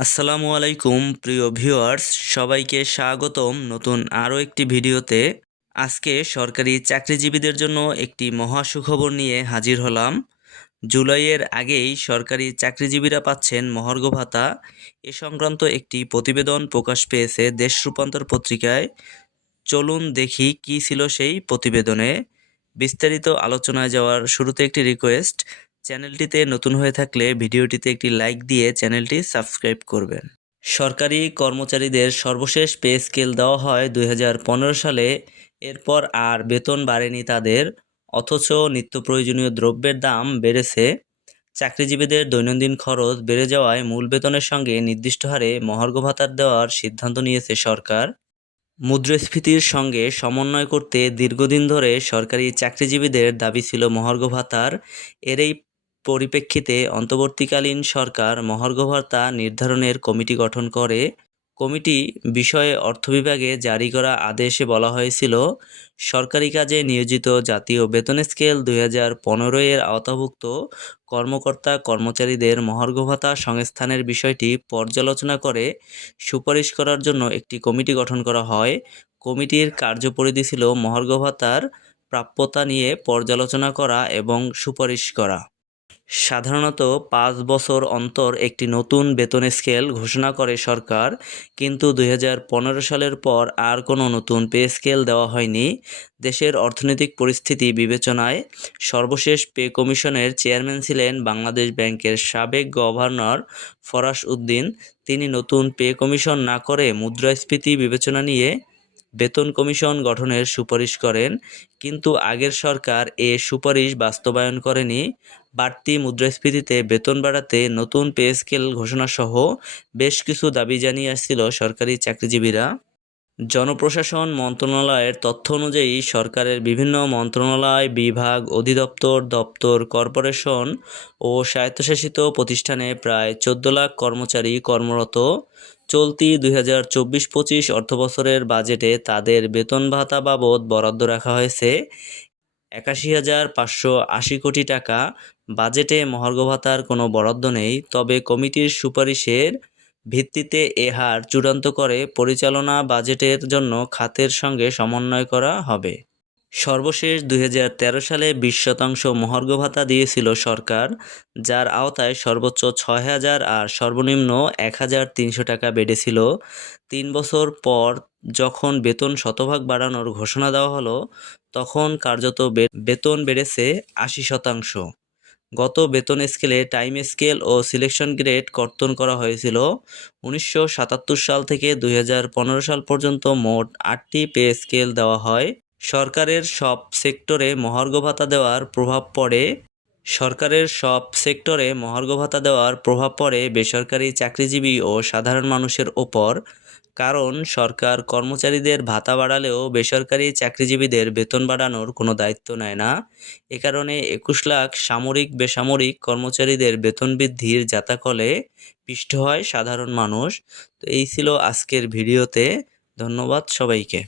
আসসালামু আলাইকুম, প্রিয় ভিউয়ার্স। সবাইকে স্বাগতম নতুন আরও একটি ভিডিওতে। আজকে সরকারি চাকরিজীবীদের জন্য একটি মহা সুখবর নিয়ে হাজির হলাম। জুলাইয়ের আগেই সরকারি চাকরিজীবীরা পাচ্ছেন মহার্ঘ ভাতা। এ সংক্রান্ত একটি প্রতিবেদন প্রকাশ পেয়েছে দেশ রূপান্তর পত্রিকায়। চলুন দেখি কি ছিল সেই প্রতিবেদনে। বিস্তারিত আলোচনায় যাওয়ার শুরুতে একটি রিকোয়েস্ট চ্যানেলটিতে নতুন হয়ে থাকলে ভিডিওটিতে একটি লাইক দিয়ে চ্যানেলটি সাবস্ক্রাইব করবেন। সরকারি কর্মচারীদের সর্বশেষ পে স্কেল দেওয়া হয় দুই হাজার পনেরো সালে। এরপর আর বেতন বাড়েনি তাদের, অথচ নিত্য প্রয়োজনীয় দ্রব্যের দাম বেড়েছে। চাকরিজীবীদের দৈনন্দিন খরচ বেড়ে যাওয়ায় মূল বেতনের সঙ্গে নির্দিষ্ট হারে মহার্ঘ ভাতার দেওয়ার সিদ্ধান্ত নিয়েছে সরকার। মুদ্রাস্ফীতির সঙ্গে সমন্বয় করতে দীর্ঘদিন ধরে সরকারি চাকরিজীবীদের দাবি ছিল মহার্ঘ ভাতার। এর এই পরিপ্রেক্ষিতে অন্তর্বর্তীকালীন সরকার মহার্ঘ ভাতা নির্ধারণের কমিটি গঠন করে। কমিটি বিষয়ে অর্থ বিভাগে জারি করা আদেশে বলা হয়েছিল, সরকারি কাজে নিয়োজিত জাতীয় বেতন স্কেল দুই হাজার পনেরো এর আওতাভুক্ত কর্মকর্তা কর্মচারীদের মহার্ঘ ভাতা সংস্থানের বিষয়টি পর্যালোচনা করে সুপারিশ করার জন্য একটি কমিটি গঠন করা হয়। কমিটির কার্যপরিধি ছিল মহার্ঘ ভাতার প্রাপ্যতা নিয়ে পর্যালোচনা করা এবং সুপারিশ করা। সাধারণত পাঁচ বছর অন্তর একটি নতুন বেতন স্কেল ঘোষণা করে সরকার, কিন্তু দু হাজার পনেরো সালের পর আর কোনো নতুন পে স্কেল দেওয়া হয়নি। দেশের অর্থনৈতিক পরিস্থিতি বিবেচনায় সর্বশেষ পে কমিশনের চেয়ারম্যান ছিলেন বাংলাদেশ ব্যাংকের সাবেক গভর্নর ফরাস উদ্দিন। তিনি নতুন পে কমিশন না করে মুদ্রাস্ফীতি বিবেচনা নিয়ে বেতন কমিশন গঠনের সুপারিশ করেন, কিন্তু আগের সরকার এ সুপারিশ বাস্তবায়ন করেনি। বাড়তি মুদ্রাস্ফীতিতে বেতন বাড়াতে নতুন পে স্কেল ঘোষণাসহ বেশ কিছু দাবি জানিয়ে আসছিল সরকারি চাকরিজীবীরা। জনপ্রশাসন মন্ত্রণালয়ের তথ্য অনুযায়ী সরকারের বিভিন্ন মন্ত্রণালয়, বিভাগ, অধিদপ্তর, দপ্তর, কর্পোরেশন ও স্বায়ত্তশাসিত প্রতিষ্ঠানে প্রায় চোদ্দ লাখ কর্মচারী কর্মরত। চলতি দুই হাজার চব্বিশ পঁচিশ অর্থবছরের বাজেটে তাদের বেতন ভাতা বাবদ বরাদ্দ রাখা হয়েছে একাশি হাজার পাঁচশো আশি কোটি টাকা। বাজেটে মহার্ঘ ভাতার কোনো বরাদ্দ নেই, তবে কমিটির সুপারিশের ভিত্তিতে এ হার চূড়ান্ত করে পরিচালনা বাজেটের জন্য খাতের সঙ্গে সমন্বয় করা হবে। সর্বশেষ দু হাজার তেরো সালে বিশ শতাংশ মহার্ঘ ভাতা দিয়েছিল সরকার, যার আওতায় সর্বোচ্চ ছয় হাজার আর সর্বনিম্ন এক হাজার তিনশো টাকা বেড়েছিল। তিন বছর পর যখন বেতন শতভাগ বাড়ানোর ঘোষণা দেওয়া হলো, তখন কার্যত বেতন বেড়েছে আশি শতাংশ। গত বেতন স্কেলে টাইম স্কেল ও সিলেকশন গ্রেড কর্তন করা হয়েছিল। উনিশশো সাতাত্তর সাল থেকে দুই হাজার পনেরো সাল পর্যন্ত মোট আটটি পে স্কেল দেওয়া হয়। সরকারের সব সেক্টরে মহার্ঘ ভাতা দেওয়ার প্রভাব পড়ে, সরকারের সব সেক্টরে মহার্ঘ ভাতা দেওয়ার প্রভাব পড়ে বেসরকারি চাকরিজীবী ও সাধারণ মানুষের ওপর। কারণ সরকার কর্মচারীদের ভাতা বাড়ালেও বেসরকারি চাকরিজীবীদের বেতন বাড়ানোর কোনো দায়িত্ব নেয় না। এ কারণে একুশ লাখ সামরিক বেসামরিক কর্মচারীদের বেতন বৃদ্ধির জাতাকলে পিষ্ট হয় সাধারণ মানুষ। তো এই ছিল আজকের ভিডিওতে। ধন্যবাদ সবাইকে।